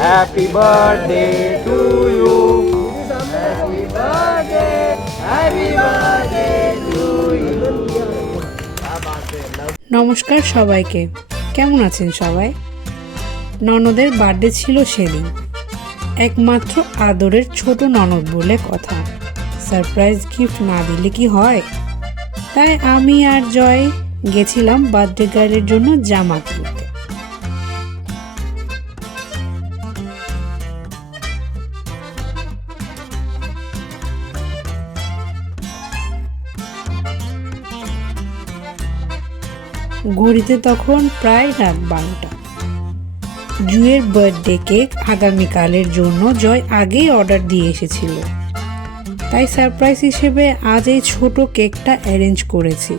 Happy birthday to you. Happy birthday. Happy birthday to you. নমস্কার সবাইকে, কেমন আছেন সবাই? ননদের বার্থডে ছিল সেদিন। একমাত্র আদরের ছোট ননদ বলে কথা, সারপ্রাইজ গিফট না দিলে কি হয়? তাই আমি আর জয় গেছিলাম বার্থডে গার্লের জন্য জামা কিনতে। ঘড়িতে তখন প্রায় রাত 12টা। জুয়ের বার্থডে কেক আগামীকালের জন্য জয় আগেই অর্ডার দিয়ে এসেছিল, তাই সারপ্রাইজ হিসেবে আজ এই ছোট কেকটা অ্যারেঞ্জ করেছি।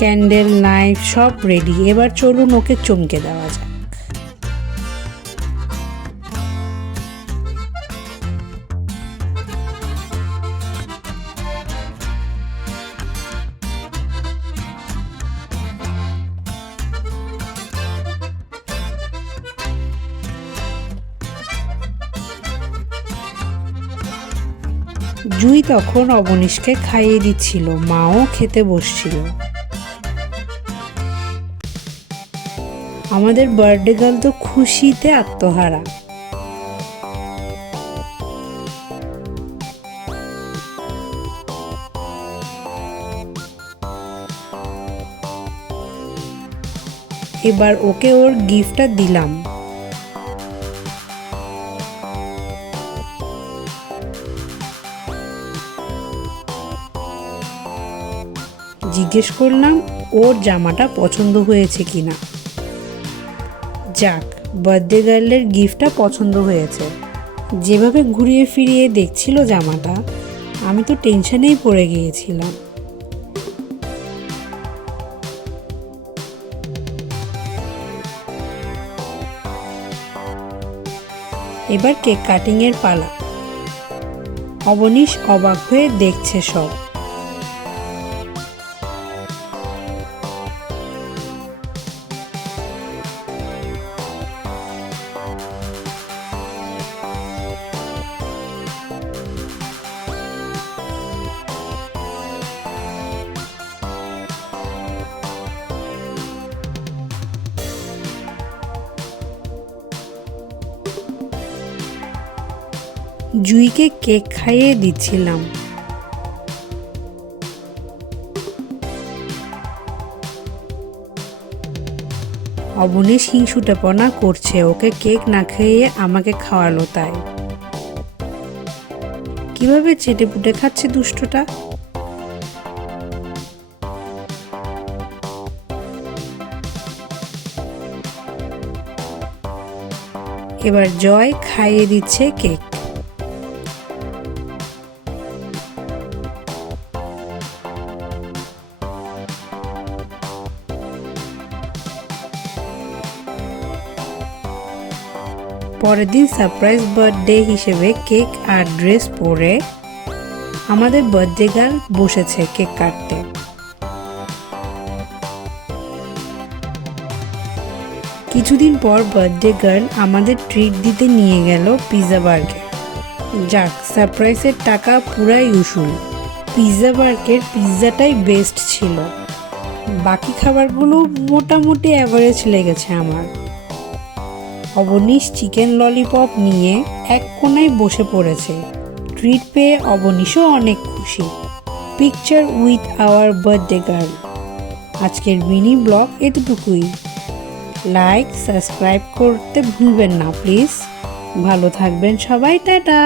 ক্যান্ডেল, নাইফ সব রেডি, এবার চলুন ওকে চমকে দেওয়া যাক। জুই তখন অবনীশকে খাইয়ে দিচ্ছিল, মাও খেতে বসছিল। আমাদের বার্থডে গার্ল তো খুশিতে আত্মহারা। এবার ওকে ওর গিফটটা দিলাম। জিজ্ঞেস করলাম ওর জামাটা পছন্দ হয়েছে কিনা। যাক, বার্থডে গার্লের গিফটটা পছন্দ হয়েছে। যেভাবে ঘুরিয়ে ফিরিয়ে দেখছিল জামাটা, আমি তো টেনশনেই পড়ে গিয়েছিলাম। এবার কেক কাটিং এর পালা। অবনীশ অবাক হয়ে দেখছে সব। জুইকে কেক খাইয়ে দিচ্ছিলাম। অবনীশ হিংসুটেপনা করছে, ওকে কেক না খাইয়ে আমাকে খাওয়ালো তাই। কিভাবে চেটেপুটে খাচ্ছে দুষ্টটা। এবার জয় খাইয়ে দিচ্ছে কেক। পরের দিন সারপ্রাইজ বার্থডে হিসেবে কেক আর ড্রেস পরে আমাদের বার্থডে গার্ল বসেছে কেক কাটতে। কিছুদিন পর বার্থডে গার্ল আমাদের ট্রিট দিতে নিয়ে গেল পিৎজা বার্গে। যাক, সারপ্রাইজের টাকা পুরাই উসুল। পিৎজা বার্গের পিৎজাটাই বেস্ট ছিল, বাকি খাবারগুলো মোটামুটি অ্যাভারেজ লেগেছে আমার। অবনীশ চিকেন ললিপপ নিয়ে এক কোণায় বসে পড়েছে। ট্রিট পেয়ে অবনীশও অনেক খুশি। Picture with our birthday girl. আজকের মিনি ব্লগ এতটুকুই। লাইক, সাবস্ক্রাইব করতে ভুলবেন না প্লিজ। ভালো থাকবেন সবাই, টাটা।